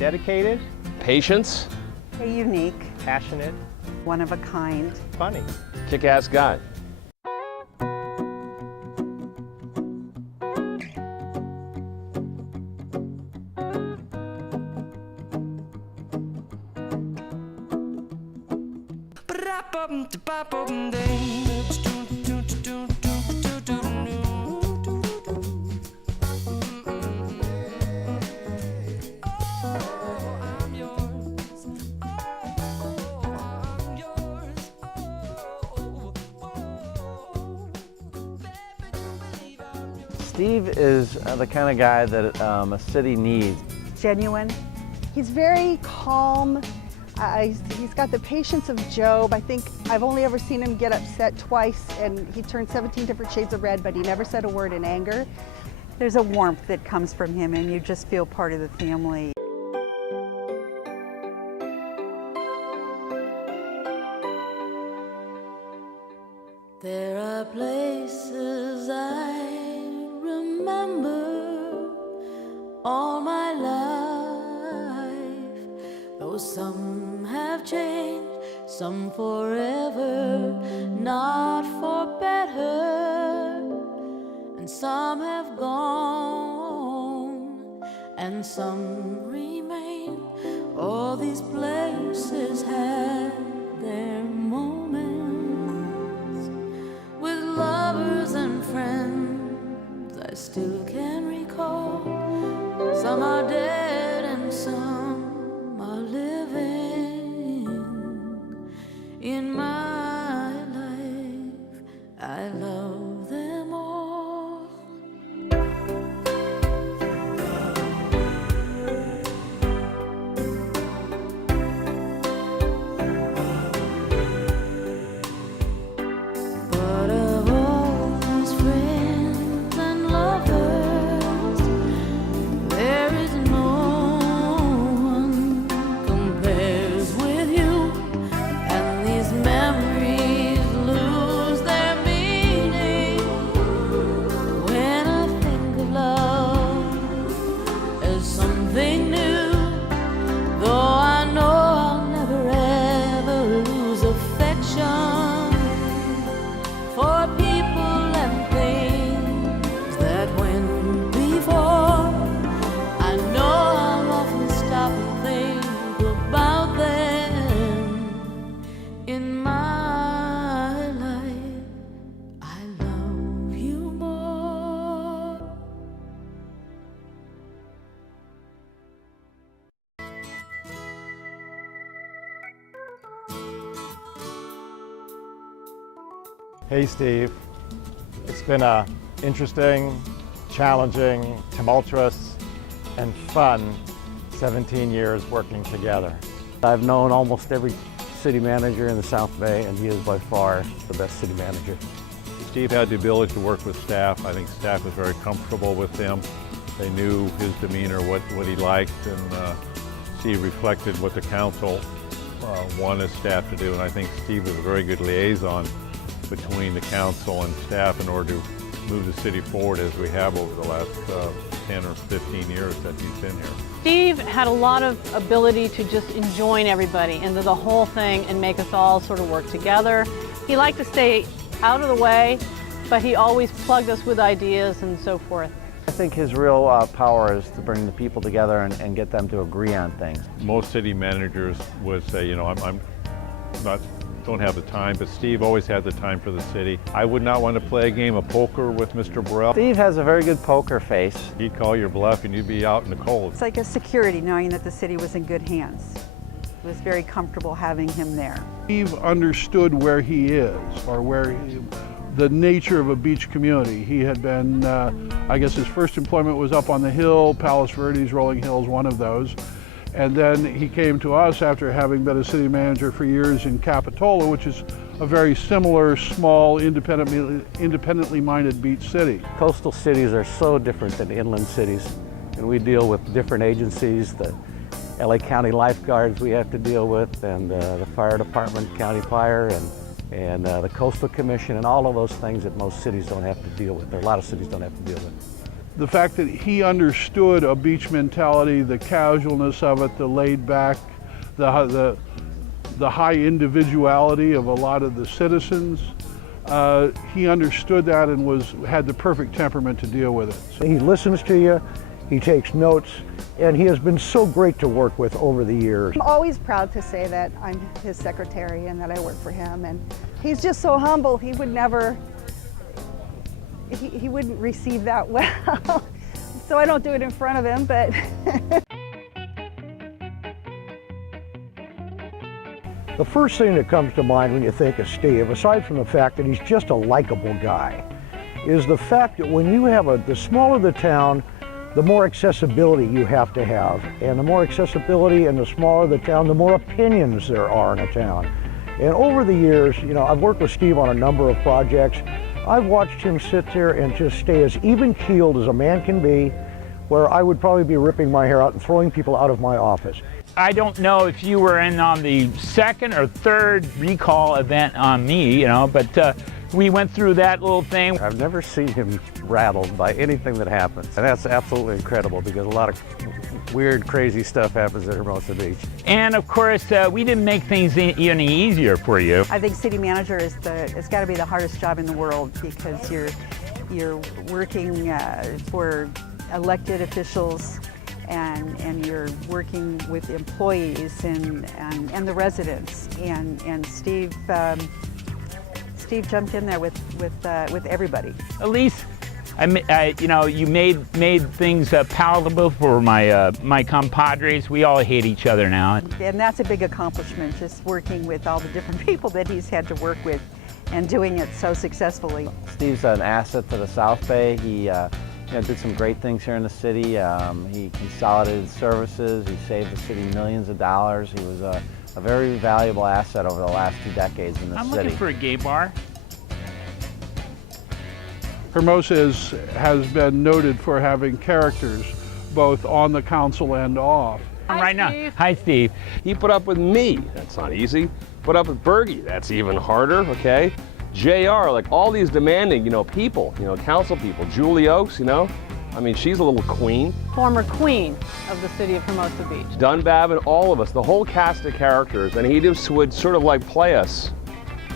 Dedicated. Patience. Unique. Passionate. One of a kind. Funny. Kick-ass guy. Steve is the kind of guy that a city needs. Genuine. He's very calm. He's got the patience of Job. I think I've only ever seen him get upset twice, and he turned 17 different shades of red, but he never said a word in anger. There's a warmth that comes from him, and you just feel part of the family. There are places I remember all my life, though some have changed, some forever, not for better, and some have gone, and some remain. All these places had their moments with lovers and friends I still can recall. Some are dead and some are living. In my life, I love them all. But of all these friends and lovers, there is no one compares with you, and these memories lose their meaning when I think of love as something new. Though I know I'll never ever lose affection for people and things that went before. I know I'll often stop and think about them. In my life, I love you more. Hey, Steve. It's been a interesting, challenging, tumultuous, and fun 17 years working together. I've known almost every city manager in the South Bay, and he is by far the best city manager. Steve had the ability to work with staff. I think staff was very comfortable with him. They knew his demeanor, what he liked, and Steve reflected what the council wanted staff to do. And I think Steve was a very good liaison between the council and staff in order to move the city forward as we have over the last 10 or 15 years that he's been here. Steve had a lot of ability to just join everybody into the whole thing and make us all sort of work together. He liked to stay out of the way, but he always plugged us with ideas and so forth. I think his real power is to bring the people together and get them to agree on things. Most city managers would say, you know, I'm not, don't have the time, but Steve always had the time for the city. I would not want to play a game of poker with Mr. Burrell. Steve has a very good poker face. He'd call your bluff and you'd be out in the cold. It's like a security knowing that the city was in good hands. It was very comfortable having him there. Steve understood where he is, or the nature of a beach community. He had been, I guess his first employment was up on the hill, Palos Verdes, Rolling Hills, one of those. And then he came to us after having been a city manager for years in Capitola, which is a very similar, small, independently minded beach city. Coastal cities are so different than inland cities, and we deal with different agencies. The LA County lifeguards we have to deal with, and the fire department, county fire, and the coastal commission, and all of those things that most cities don't have to deal with, or a lot of cities don't have to deal with. the fact that he understood a beach mentality, the casualness of it, the laid back, the high individuality of a lot of the citizens. He understood that and had the perfect temperament to deal with it. He listens to you, he takes notes, and he has been so great to work with over the years. I'm always proud to say that I'm his secretary and that I work for him. And he's just so humble. He would never, he wouldn't receive that well. So I don't do it in front of him, but. The first thing that comes to mind when you think of Steve, aside from the fact that he's just a likable guy, is the fact that when you have the smaller the town, the more accessibility you have to have. And the more accessibility and the smaller the town, the more opinions there are in a town. And over the years, you know, I've worked with Steve on a number of projects. I've watched him sit there and just stay as even-keeled as a man can be, where I would probably be ripping my hair out and throwing people out of my office. I don't know if you were in on the second or third recall event on me, you know, but we went through that little thing. I've never seen him rattled by anything that happens. And that's absolutely incredible because a lot of weird, crazy stuff happens at Hermosa Beach. And of course, we didn't make things any easier for you. I think city manager it's got to be the hardest job in the world because you're working for elected officials and you're working with employees and the residents. And Steve jumped in there with everybody. At least, you know, you made things palatable for my compadres. We all hate each other now. And that's a big accomplishment, just working with all the different people that he's had to work with and doing it so successfully. Steve's an asset to the South Bay. He did some great things here in the city. He consolidated services. He saved the city millions of dollars. He was a very valuable asset over the last 2 decades in the city. I'm looking for a gay bar. Hermosa has been noted for having characters both on the council and off. Right now. Hi, Steve. He put up with me. That's not easy. Put up with Bergie. That's even harder, okay? JR, like all these demanding, people, council people. Julie Oakes, I mean, she's a little queen. Former queen of the city of Hermosa Beach. Dunbab and all of us, the whole cast of characters, and he just would sort of like play us,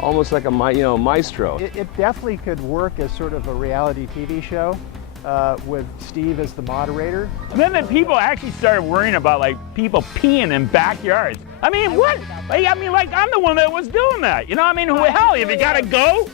almost like a maestro. It definitely could work as sort of a reality TV show with Steve as the moderator. And then the people actually started worrying about like people peeing in backyards. I mean, what? I mean, like I'm the one that was doing that. I mean, hell, if you gotta go.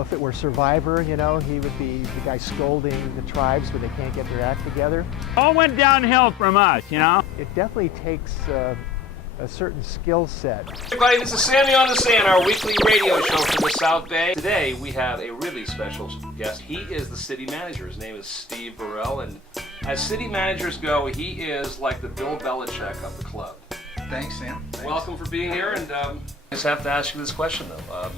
If it were Survivor, he would be the guy scolding the tribes when they can't get their act together. All went downhill from us, It definitely takes a certain skill set. Everybody, this is Sammy on the Sand, our weekly radio show from the South Bay. Today, we have a really special guest. He is the city manager. His name is Steve Burrell, and as city managers go, he is like the Bill Belichick of the club. Thanks, Sam. Thanks. Welcome for being here, and I just have to ask you this question, though.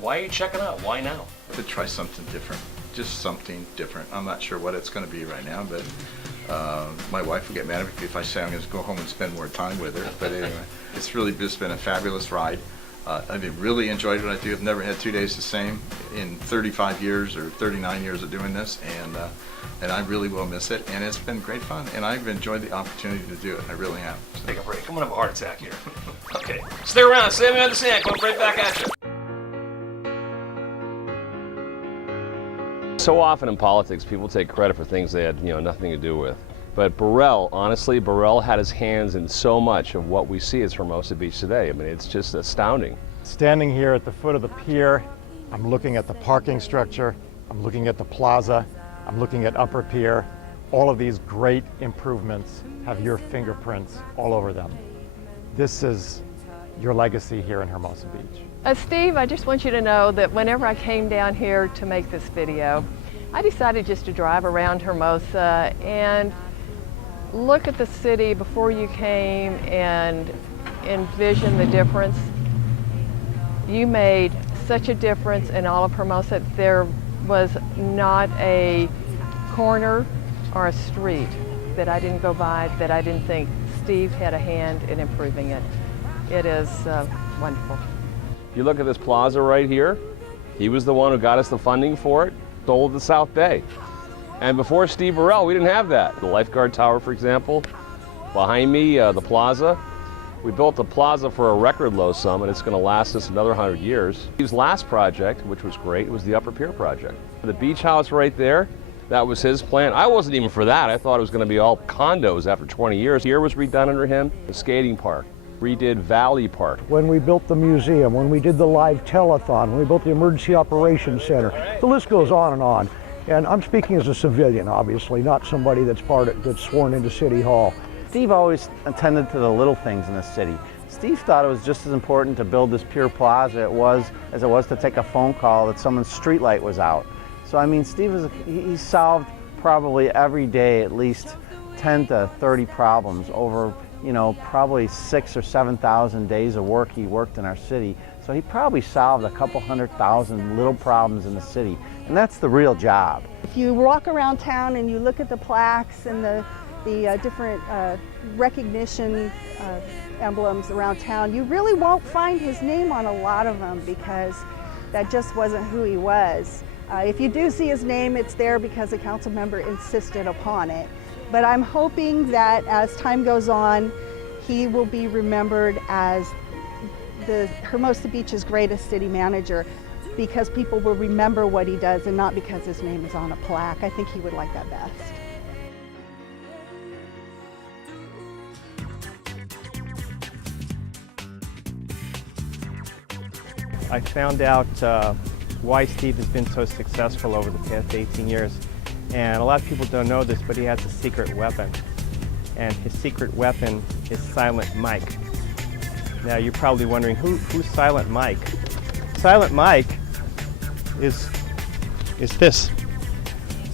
Why are you checking out? Why now? To try something different, just something different. I'm not sure what it's going to be right now, but my wife will get mad at me if I say I'm going to go home and spend more time with her. But anyway, it's really just been a fabulous ride. I've really enjoyed what I do. I've never had 2 days the same in 35 years or 39 years of doing this, and I really will miss it. And it's been great fun, and I've enjoyed the opportunity to do it. I really have. So. Take a break. I'm going to have a heart attack here. Okay. Stay around. Sammy on the Sand. Come right back at you. So often in politics, people take credit for things they had, nothing to do with. But Burrell, honestly, had his hands in so much of what we see as Hermosa Beach today. I mean, it's just astounding. Standing here at the foot of the pier, I'm looking at the parking structure, I'm looking at the plaza, I'm looking at Upper Pier. All of these great improvements have your fingerprints all over them. This is your legacy here in Hermosa Beach. Steve, I just want you to know that whenever I came down here to make this video, I decided just to drive around Hermosa and look at the city before you came and envision the difference. You made such a difference in all of Hermosa. There was not a corner or a street that I didn't go by that I didn't think Steve had a hand in improving it. It is wonderful. If you look at this plaza right here, he was the one who got us the funding for it. soul of the South Bay. And before Steve Burrell, we didn't have that. The lifeguard tower, for example, behind me, the plaza. We built the plaza for a record low sum, and it's going to last us another 100 years. Steve's last project, which was great, was the Upper Pier project. The beach house right there, that was his plan. I wasn't even for that. I thought it was going to be all condos after 20 years. Here was redone under him. The skating park, redid Valley Park. When we built the museum, when we did the live telethon, when we built the Emergency Operations Center, the list goes on and on. And I'm speaking as a civilian, obviously, not somebody that's sworn into City Hall. Steve always attended to the little things in the city. Steve thought it was just as important to build this Pier Plaza as it was to take a phone call that someone's streetlight was out. So I mean, Steve he solved probably every day at least 10 to 30 problems over, you know, probably 6,000 or 7,000 days of work he worked in our city. So he probably solved a couple 100,000 little problems in the city, and that's the real job. If you walk around town and you look at the plaques and the different recognition emblems around town, you really won't find his name on a lot of them because that just wasn't who he was. If you do see his name, it's there because a council member insisted upon it. But I'm hoping that as time goes on, he will be remembered as the Hermosa Beach's greatest city manager because people will remember what he does and not because his name is on a plaque. I think he would like that best. I found out why Steve has been so successful over the past 18 years. And a lot of people don't know this, but he has a secret weapon. And his secret weapon is Silent Mike. Now you're probably wondering, who's Silent Mike? Silent Mike is this.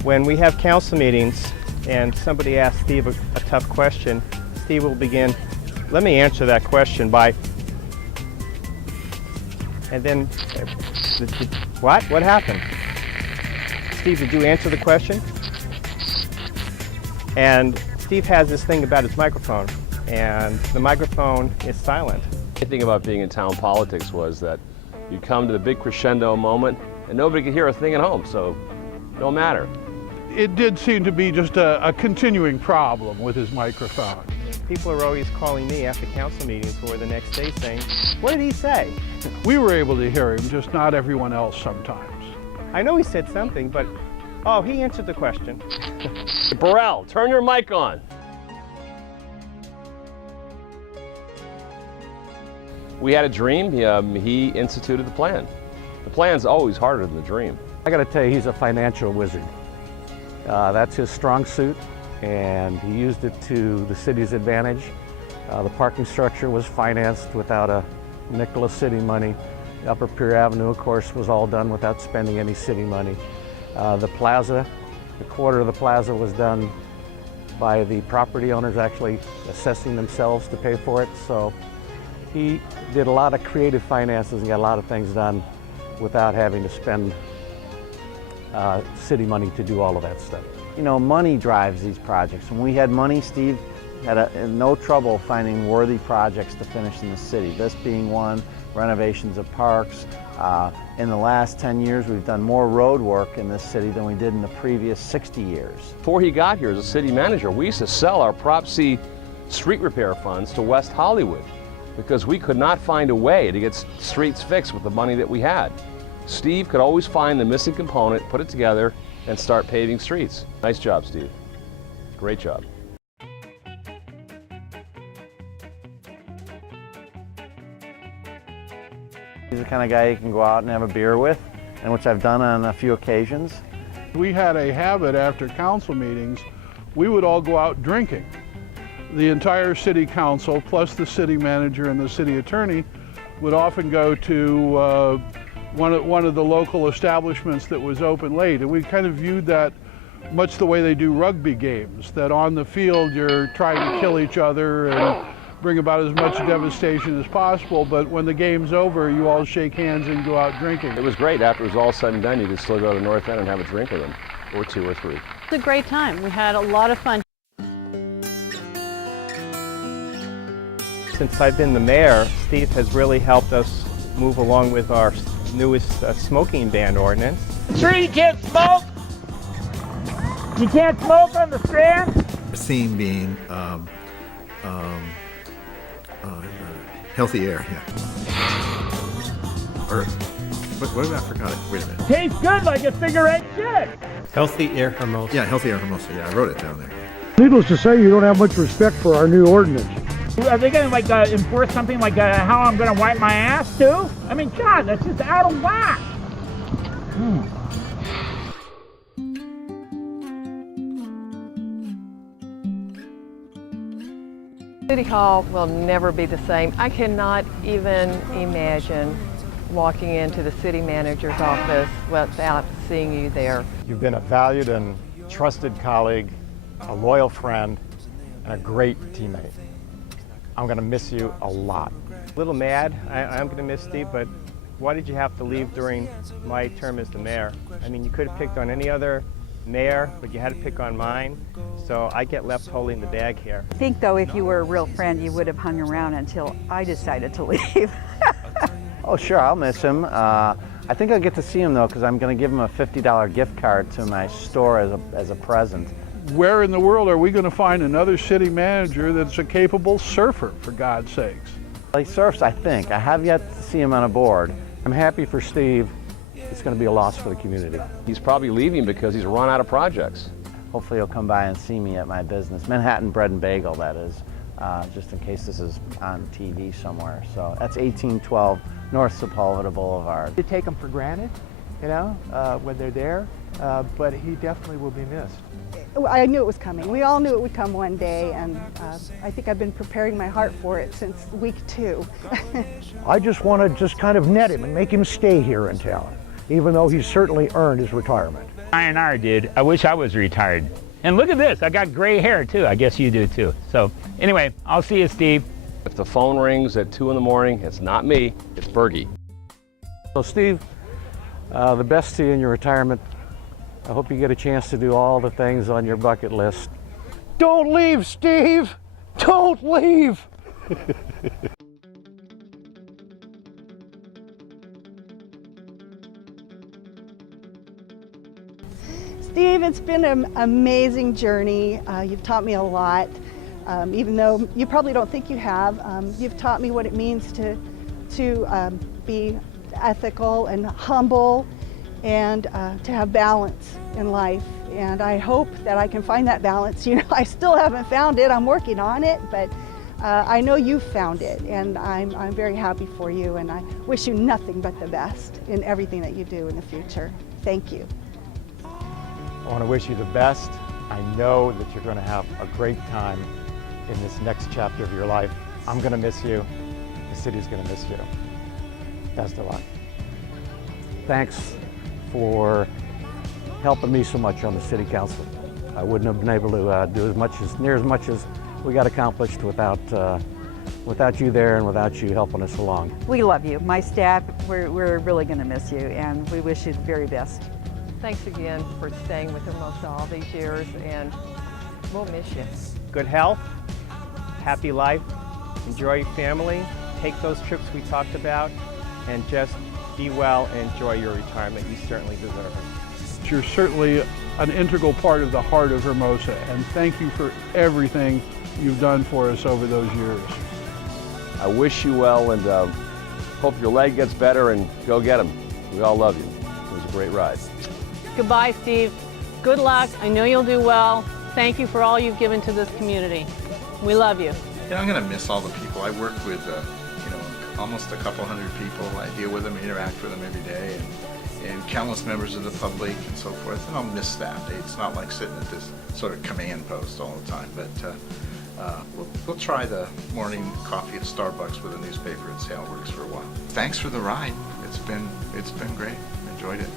When we have council meetings and somebody asks Steve a tough question, Steve will begin, let me answer that question by, and then, what? What happened? Steve, did you answer the question? And Steve has this thing about his microphone, and the microphone is silent. The thing about being in town politics was that you come to the big crescendo moment and nobody could hear a thing at home, so it don't matter. It did seem to be just a continuing problem with his microphone. People are always calling me after council meetings or the next day saying, what did he say? We were able to hear him, just not everyone else sometimes. I know he said something, but, oh, he answered the question. Burrell, turn your mic on. We had a dream, he instituted the plan. The plan's always harder than the dream. I gotta tell you, he's a financial wizard. That's his strong suit, and he used it to the city's advantage. The parking structure was financed without a nickel of city money. Upper Pier Avenue, of course, was all done without spending any city money. The plaza, the quarter of the plaza was done by the property owners actually assessing themselves to pay for it. So he did a lot of creative finances and got a lot of things done without having to spend city money to do all of that stuff. You know, money drives these projects. When we had money, Steve had no trouble finding worthy projects to finish in the city. This being one, renovations of parks. In the last 10 years, we've done more road work in this city than we did in the previous 60 years. Before he got here as a city manager, we used to sell our Prop C street repair funds to West Hollywood because we could not find a way to get streets fixed with the money that we had. Steve could always find the missing component, put it together, and start paving streets. Nice job, Steve. Great job. He's the kind of guy you can go out and have a beer with, and which I've done on a few occasions. We had a habit after council meetings, we would all go out drinking. The entire city council, plus the city manager and the city attorney, would often go to one of the local establishments that was open late. And we kind of viewed that much the way they do rugby games, that on the field you're trying to kill each other and bring about as much devastation as possible, but when the game's over, you all shake hands and go out drinking. It was great. After it was all said and done, you could still go to North End and have a drink with them, or two or three. It's a great time. We had a lot of fun. Since I've been the mayor, Steve has really helped us move along with our newest smoking ban ordinance. Sure you can't smoke? You can't smoke on the Strand? The theme being healthy air, yeah. Or, what have I forgot? Wait a minute. Tastes good like a cigarette should. Healthy air Hermosa. Yeah, healthy air Hermosa. Yeah, I wrote it down there. Needless to say, you don't have much respect for our new ordinance. Are they going to enforce something like how I'm going to wipe my ass too? I mean, God, that's just out of whack. City Hall will never be the same. I cannot even imagine walking into the city manager's office without seeing you there. You've been a valued and trusted colleague, a loyal friend, and a great teammate. I'm going to miss you a lot. A little mad. I'm going to miss Steve, but why did you have to leave during my term as the mayor? I mean, you could have picked on any other mayor, but you had to pick on mine, so I get left holding the bag here. I think, though, if you were a real friend, you would have hung around until I decided to leave. Oh, sure, I'll miss him. I think I'll get to see him, though, because I'm going to give him a $50 gift card to my store as a present. Where in the world are we going to find another city manager that's a capable surfer, for God's sakes? He surfs, I think. I have yet to see him on a board. I'm happy for Steve. It's going to be a loss for the community. He's probably leaving because he's run out of projects. Hopefully he'll come by and see me at my business. Manhattan Bread and Bagel, that is, just in case this is on TV somewhere. So that's 1812 North Sepulveda Boulevard. You take them for granted, you know, when they're there, but he definitely will be missed. I knew it was coming. We all knew it would come one day, and I think I've been preparing my heart for it since week 2. I just want to just kind of net him and make him stay here in town, even though he's certainly earned his retirement. I&R, dude. I wish I was retired. And look at this. I got gray hair, too. I guess you do, too. So anyway, I'll see you, Steve. If the phone rings at 2 in the morning, it's not me, it's Bergie. So Steve, the best to you in your retirement. I hope you get a chance to do all the things on your bucket list. Don't leave, Steve! Don't leave! Steve, it's been an amazing journey. You've taught me a lot, even though you probably don't think you have. You've taught me what it means to be ethical and humble, and to have balance in life. And I hope that I can find that balance. You know, I still haven't found it. I'm working on it, but I know you've found it, and I'm very happy for you, and I wish you nothing but the best in everything that you do in the future. Thank you. I want to wish you the best. I know that you're going to have a great time in this next chapter of your life. I'm going to miss you. The city's going to miss you. Best of luck. Thanks for helping me so much on the city council. I wouldn't have been able to do near as much as we got accomplished without you there and without you helping us along. We love you. My staff, we're really going to miss you, and we wish you the very best. Thanks again for staying with Hermosa all these years, and we'll miss you. Good health, happy life, enjoy your family, take those trips we talked about, and just be well and enjoy your retirement. You certainly deserve it. You're certainly an integral part of the heart of Hermosa, and thank you for everything you've done for us over those years. I wish you well, and hope your leg gets better, and go get him. We all love you. It was a great ride. Goodbye, Steve. Good luck. I know you'll do well. Thank you for all you've given to this community. We love you. Yeah, I'm going to miss all the people. I work with, almost a couple hundred people. I deal with them, interact with them every day, and countless members of the public and so forth. And I'll miss that. It's not like sitting at this sort of command post all the time, but we'll try the morning coffee at Starbucks with a newspaper and see how it works for a while. Thanks for the ride. It's been great. Enjoyed it.